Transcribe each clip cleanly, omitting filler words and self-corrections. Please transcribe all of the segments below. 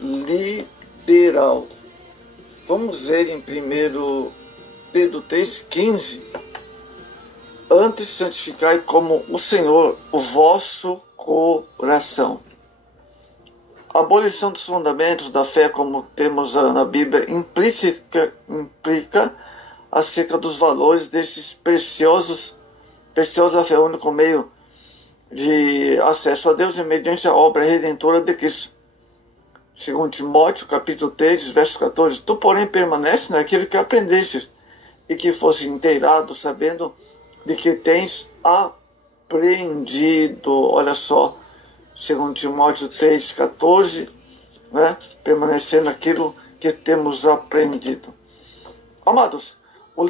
liberal. Vamos ver em 1 Pedro 3,15. Antes santificai como o Senhor o vosso coração. A abolição dos fundamentos da fé, como temos na Bíblia, implica acerca dos valores desses preciosa fé, o único meio de acesso a Deus e mediante a obra redentora de Cristo. Segundo Timóteo, capítulo 3, verso 14. Tu, porém, permanece naquilo que aprendestes e que fosse inteirado, sabendo de que tens aprendido. Olha só, segundo Timóteo 3, 14, né? Permanecer naquilo que temos aprendido. Amados, o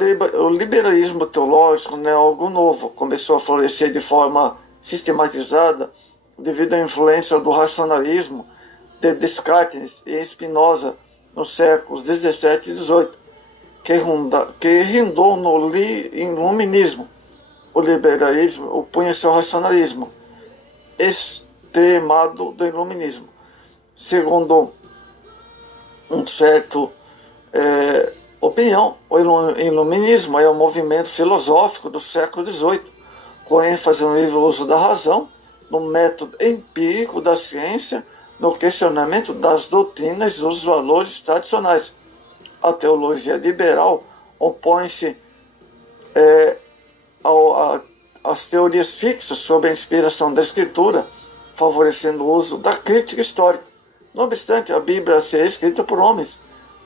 liberalismo teológico não é algo novo. Começou a florescer de forma sistematizada devido à influência do racionalismo de Descartes e Spinoza nos séculos 17 e 18, que rindou no iluminismo. O liberalismo opunha-se ao racionalismo extremado do iluminismo. Segundo um certo opinião, o iluminismo é um movimento filosófico do século XVIII, com ênfase no livre uso da razão, no método empírico da ciência, no questionamento das doutrinas e dos valores tradicionais. A teologia liberal opõe-se às teorias fixas sobre a inspiração da Escritura, favorecendo o uso da crítica histórica. Não obstante a Bíblia ser escrita por homens,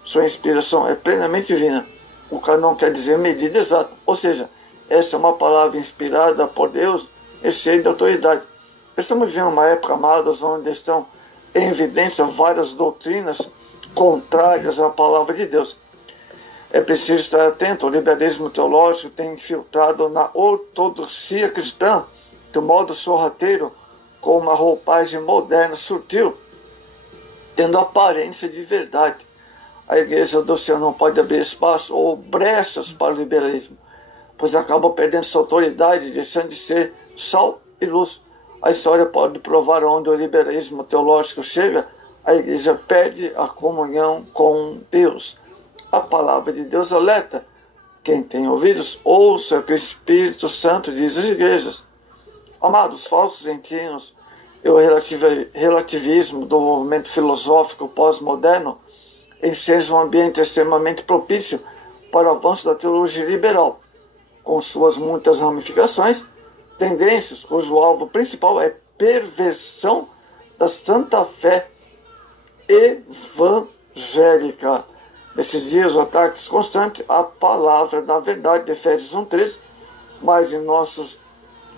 sua inspiração é plenamente divina. O que não quer dizer medida exata, ou seja, essa é uma palavra inspirada por Deus e cheia de autoridade. Estamos vivendo uma época, amados, onde estão em evidência várias doutrinas contrárias à palavra de Deus. É preciso estar atento. O liberalismo teológico tem infiltrado na ortodoxia cristã de um modo sorrateiro, com uma roupagem moderna, sutil, tendo aparência de verdade. A igreja do Senhor não pode abrir espaço ou brechas para o liberalismo, pois acaba perdendo sua autoridade, deixando de ser sal e luz. A história pode provar onde o liberalismo teológico chega, a igreja perde a comunhão com Deus. A palavra de Deus alerta: quem tem ouvidos, ouça o que o Espírito Santo diz às igrejas. Amados, falsos ensinos e o relativismo do movimento filosófico pós-moderno ensejam um ambiente extremamente propício para o avanço da teologia liberal, com suas muitas ramificações, tendências cujo alvo principal é perversão da santa fé evangélica. Nesses dias, o ataque constante à palavra da verdade de Efésios 1,13, mas em nossos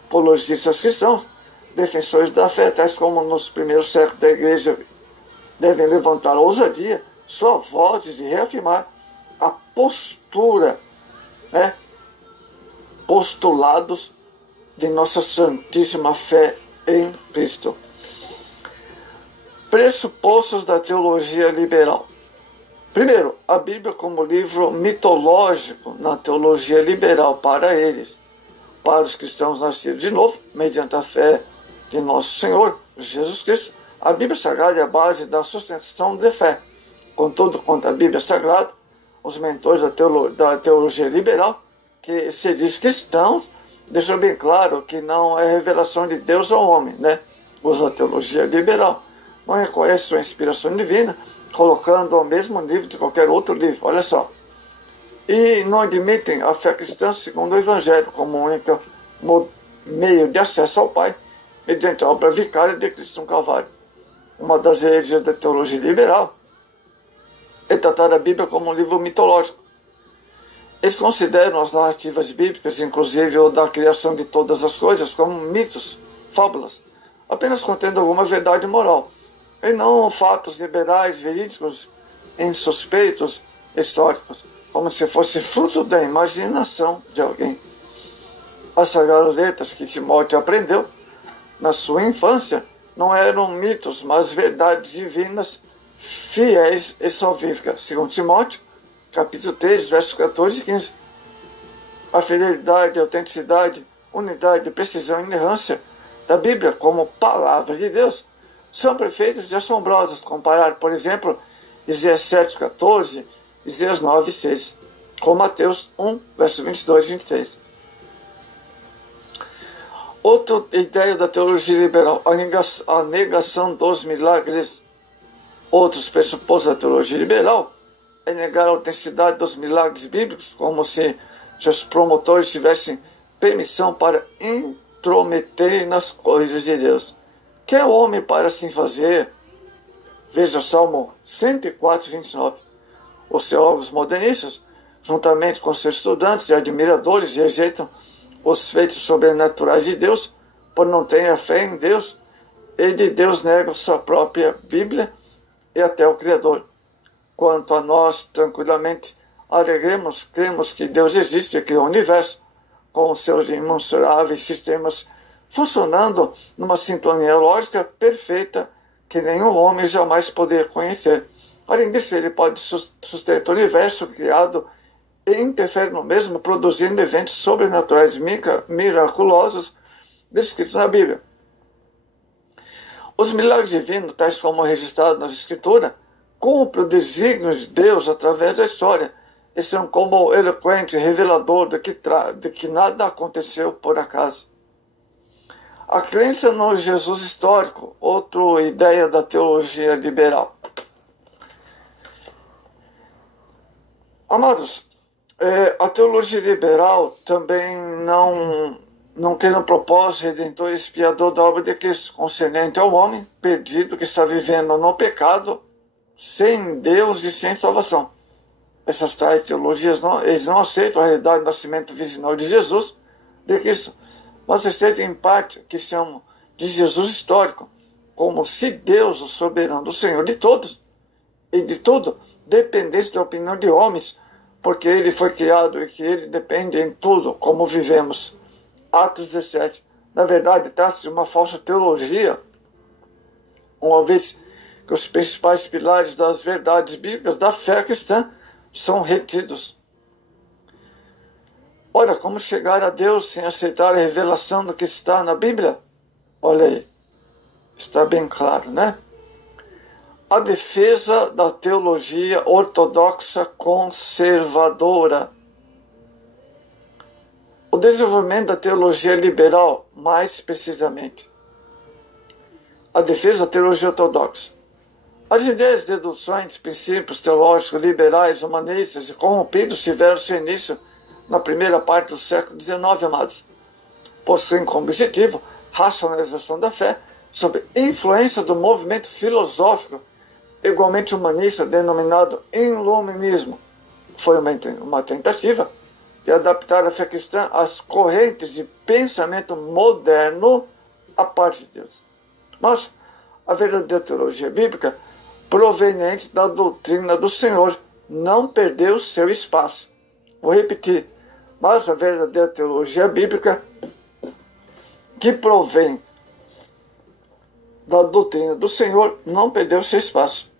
apologistas cristãos, defensores da fé, tais como nos primeiros séculos da igreja, devem levantar a ousadia, sua voz de reafirmar a postura, postulados de nossa santíssima fé em Cristo. Pressupostos da teologia liberal. Primeiro, a Bíblia como livro mitológico na teologia liberal para eles. Para os cristãos nascidos de novo, mediante a fé de nosso Senhor Jesus Cristo, a Bíblia Sagrada é a base da sustentação de fé. Contudo, quanto à Bíblia Sagrada, os mentores da teologia liberal, que se diz cristãos, deixam bem claro que não é revelação de Deus ao homem, Usa a teologia liberal. Não reconhece sua inspiração divina, colocando ao mesmo nível de qualquer outro livro. Olha só. E não admitem a fé cristã segundo o Evangelho como único meio de acesso ao Pai, mediante a obra vicária de Cristo no Calvário. Uma das heresias da teologia liberal é tratar a Bíblia como um livro mitológico. Eles consideram as narrativas bíblicas, inclusive o da criação de todas as coisas, como mitos, fábulas, apenas contendo alguma verdade moral, e não fatos liberais, verídicos, insuspeitos, históricos, como se fosse fruto da imaginação de alguém. As Sagradas Letras que Timóteo aprendeu na sua infância não eram mitos, mas verdades divinas, fiéis e salvíficas. Segundo Timóteo, capítulo 3, versos 14 e 15. A fidelidade, autenticidade, unidade, precisão e inerrância da Bíblia como palavra de Deus são perfeitas e assombrosas. Comparar, por exemplo, Isaías 7,14, Isaías 9,6, com Mateus 1, verso 22 e 23. Outra ideia da teologia liberal, a negação dos milagres. Outros pressupostos da teologia liberal é negar a autenticidade dos milagres bíblicos, como se seus promotores tivessem permissão para intrometerem nas coisas de Deus. Quem é o homem para assim fazer? Veja Salmo 104, 29. Os teólogos modernistas, juntamente com seus estudantes e admiradores, rejeitam os feitos sobrenaturais de Deus, por não terem a fé em Deus, e de Deus negam sua própria Bíblia e até o Criador. Quanto a nós, tranquilamente alegremos, cremos que Deus existe e criou o universo, com seus imensuráveis sistemas funcionando numa sintonia lógica perfeita que nenhum homem jamais poderia conhecer. Além disso, ele pode sustentar o universo criado e interfere no mesmo, produzindo eventos sobrenaturais miraculosos descritos na Bíblia. Os milagres divinos, tais como registrados nas Escrituras, cumprem o desígnio de Deus através da história e são como eloquente revelador de que nada aconteceu por acaso. A crença no Jesus histórico, outra ideia da teologia liberal. Amados, a teologia liberal também não tem um propósito redentor e expiador da obra de Cristo, concernente ao homem perdido que está vivendo no pecado, sem Deus e sem salvação. Essas tais teologias eles não aceitam a realidade do nascimento virginal de Jesus, de Cristo, mas aceitam em parte que chamam de Jesus histórico, como se Deus, o soberano, o Senhor de todos e de tudo, dependesse da opinião de homens, porque ele foi criado e que ele depende em tudo, como vivemos. Atos 17. Na verdade, trata-se de uma falsa teologia, uma vez que os principais pilares das verdades bíblicas da fé cristã são retidos. Ora, como chegar a Deus sem aceitar a revelação do que está na Bíblia? Olha aí, está bem claro, né? A defesa da teologia ortodoxa conservadora. O desenvolvimento da teologia liberal, mais precisamente. A defesa da teologia ortodoxa. As ideias, deduções, princípios teológicos liberais, humanistas e corrompidos tiveram seu início na primeira parte do século XIX, amados. Possuem como objetivo racionalização da fé sob influência do movimento filosófico igualmente humanista denominado iluminismo. Foi uma tentativa de adaptar a fé cristã às correntes de pensamento moderno à parte de Deus. Mas a verdadeira teologia bíblica, proveniente da doutrina do Senhor, não perdeu seu espaço. Vou repetir. Mas a verdadeira teologia bíblica, que provém da doutrina do Senhor, não perdeu seu espaço.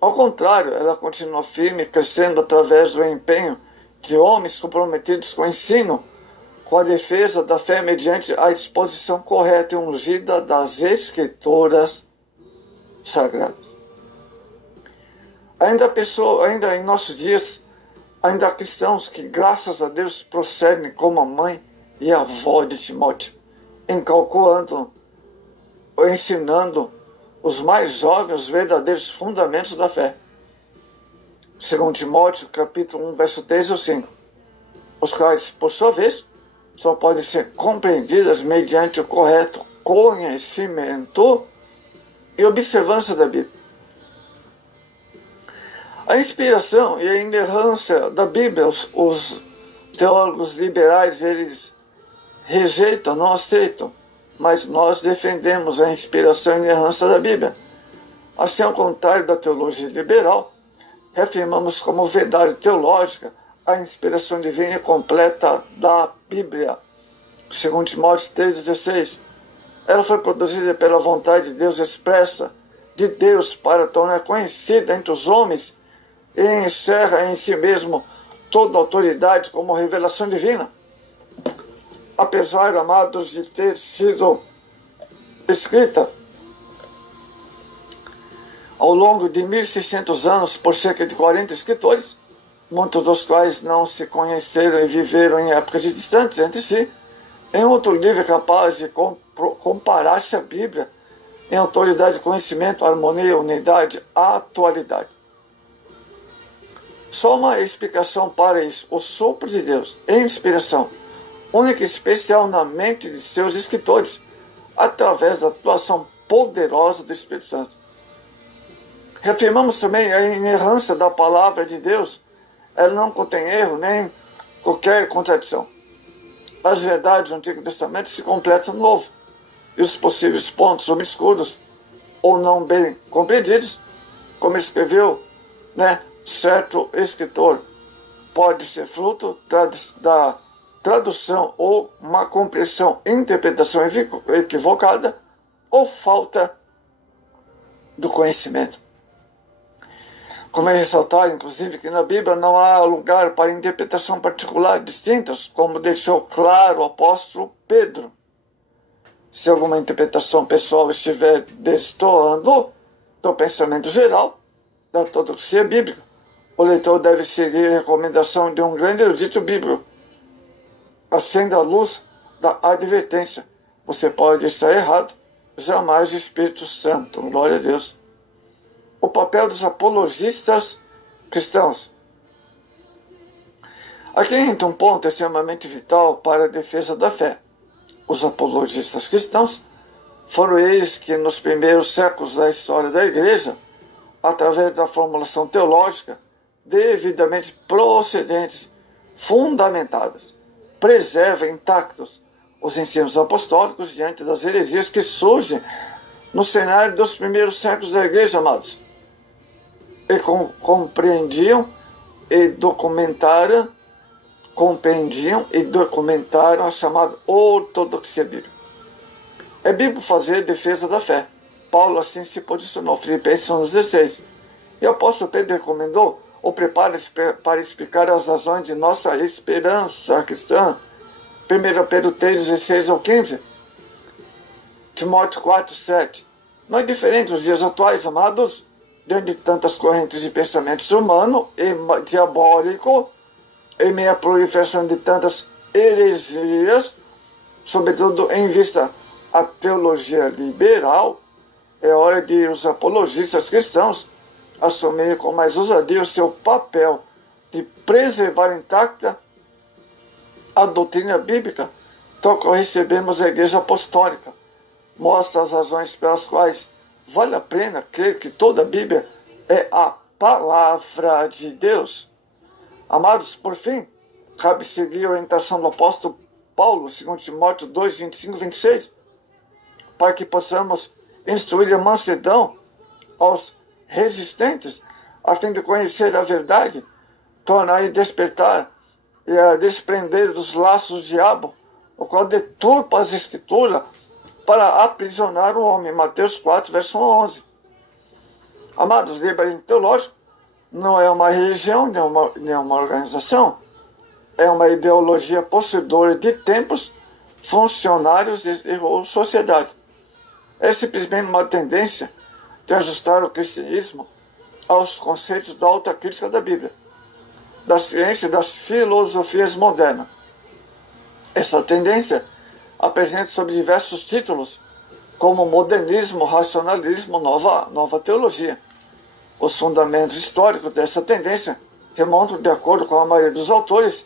Ao contrário, ela continua firme, crescendo através do empenho de homens comprometidos com o ensino, com a defesa da fé mediante a exposição correta e ungida das Escrituras Sagradas. Ainda em nossos dias, ainda há cristãos que, graças a Deus, procedem como a mãe e a avó de Timóteo, incalculando ou ensinando os mais jovens os verdadeiros fundamentos da fé. Segundo Timóteo, capítulo 1, verso 3 ou 5, os quais, por sua vez, só podem ser compreendidas mediante o correto conhecimento e observância da Bíblia. A inspiração e a inerrância da Bíblia, os teólogos liberais, eles rejeitam, não aceitam, mas nós defendemos a inspiração e inerrância da Bíblia. Assim, ao contrário da teologia liberal, reafirmamos como verdade teológica a inspiração divina e completa da Bíblia. Segundo Timóteo 3,16, ela foi produzida pela vontade de Deus expressa de Deus para tornar conhecida entre os homens e encerra em si mesmo toda autoridade como revelação divina. Apesar, amados, de ter sido escrita ao longo de 1.600 anos por cerca de 40 escritores, muitos dos quais não se conheceram e viveram em épocas distantes entre si, em outro livro capaz de comparar-se à Bíblia em autoridade, conhecimento, harmonia, unidade, atualidade. Só uma explicação para isso: o sopro de Deus, em inspiração única e especial na mente de seus escritores, através da atuação poderosa do Espírito Santo. Reafirmamos também a inerrância da palavra de Deus. Ela não contém erro nem qualquer contradição. As verdades do Antigo Testamento se completam no Novo, e os possíveis pontos obscuros ou não bem compreendidos, como escreveu certo escritor, pode ser fruto da tradução ou uma compreensão, interpretação equivocada ou falta do conhecimento. Como é ressaltado, inclusive, que na Bíblia não há lugar para interpretação particular distintas, como deixou claro o apóstolo Pedro. Se alguma interpretação pessoal estiver destoando do pensamento geral da ortodoxia bíblica, o leitor deve seguir a recomendação de um grande erudito bíblico. Acenda a luz da advertência. Você pode estar errado, jamais o Espírito Santo. Glória a Deus. O papel dos apologistas cristãos. Aqui entra um ponto extremamente vital para a defesa da fé. Os apologistas cristãos foram eles que, nos primeiros séculos da história da Igreja, através da formulação teológica, devidamente procedentes, fundamentadas, preservam intactos os ensinos apostólicos diante das heresias que surgem no cenário dos primeiros séculos da Igreja, amados. E compreendiam e documentaram a chamada ortodoxia bíblica. É bíblico fazer defesa da fé. Paulo assim se posicionou, Filipenses 1,16. E o apóstolo Pedro recomendou ou prepara-se para explicar as razões de nossa esperança cristã. 1 Pedro 3,16 ao 15. Timóteo 4,7. Não é diferente dos dias atuais, amados, diante de tantas correntes de pensamentos humanos e diabólico, em meio à proliferação de tantas heresias, sobretudo em vista à teologia liberal, é hora de os apologistas cristãos assumirem com mais ousadia o seu papel de preservar intacta a doutrina bíblica, tal como recebemos a Igreja Apostólica. Mostra as razões pelas quais vale a pena crer que toda a Bíblia é a palavra de Deus. Amados, por fim, cabe seguir a orientação do apóstolo Paulo, 2 Timóteo 2, 25 e 26, para que possamos instruir a mansidão aos resistentes, a fim de conhecer a verdade, tornar e despertar e a desprender dos laços do diabo, o qual deturpa as escrituras para aprisionar o homem. Mateus 4, verso 11. Amados, liberalismo teológico não é uma religião, nem uma organização, é uma ideologia possuidora de tempos, funcionários e sociedade. É simplesmente uma tendência de ajustar o cristianismo aos conceitos da alta crítica da Bíblia, da ciência e das filosofias modernas. Essa tendência apresenta sob diversos títulos, como modernismo, racionalismo, nova teologia. Os fundamentos históricos dessa tendência remontam, de acordo com a maioria dos autores,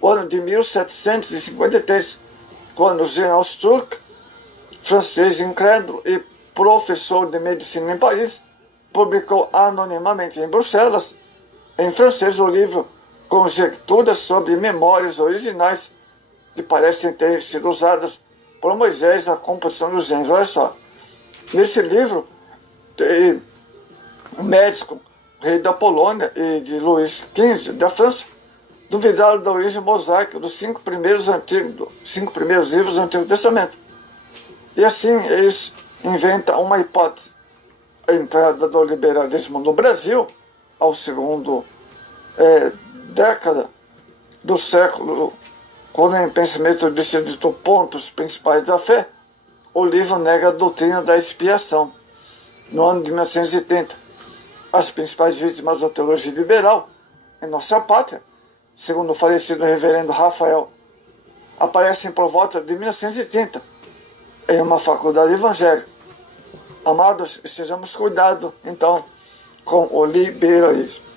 o ano de 1753, quando Jean Sturck, francês incrédulo e professor de medicina em Paris, publicou anonimamente em Bruxelas, em francês, o livro Conjecturas sobre Memórias Originais, que parecem ter sido usadas por Moisés na composição dos Gênesis. Olha só, nesse livro, o médico, rei da Polônia e de Luís XV, da França, duvidaram da origem mosaica dos 5 primeiros livros do Antigo Testamento. E assim eles inventam uma hipótese. A entrada do liberalismo no Brasil, ao segundo década do século, quando em pensamento decidido pontos principais da fé, o livro nega a doutrina da expiação, no ano de 1980. As principais vítimas da teologia liberal em nossa pátria, segundo o falecido reverendo Rafael, aparecem por volta de 1930 em uma faculdade evangélica. Amados, estejamos cuidado, então, com o liberalismo.